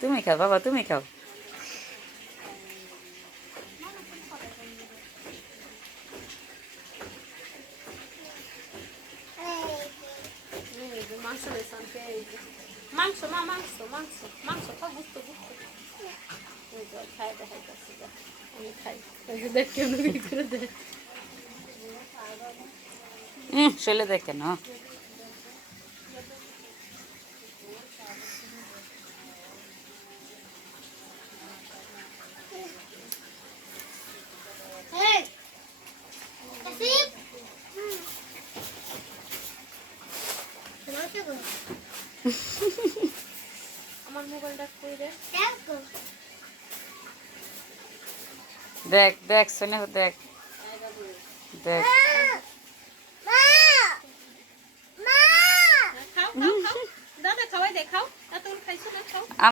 তুমি খাও বাবা, তুমি খাও। মাংস মা মাংস মাংস মাংস খাও, বুঝতে বুঝতে খাই দেখাইতেছি, আমি খাই দেখ কেমন করে দেখ। শৈলে দেখে না। আমার মোবাইলটা কই রে? দেখ দেখ সোনে, দেখ দেখ। খাও খাও খাও দাদা, খাওয়াই দে, খাও। এত খাইছো না, খাও।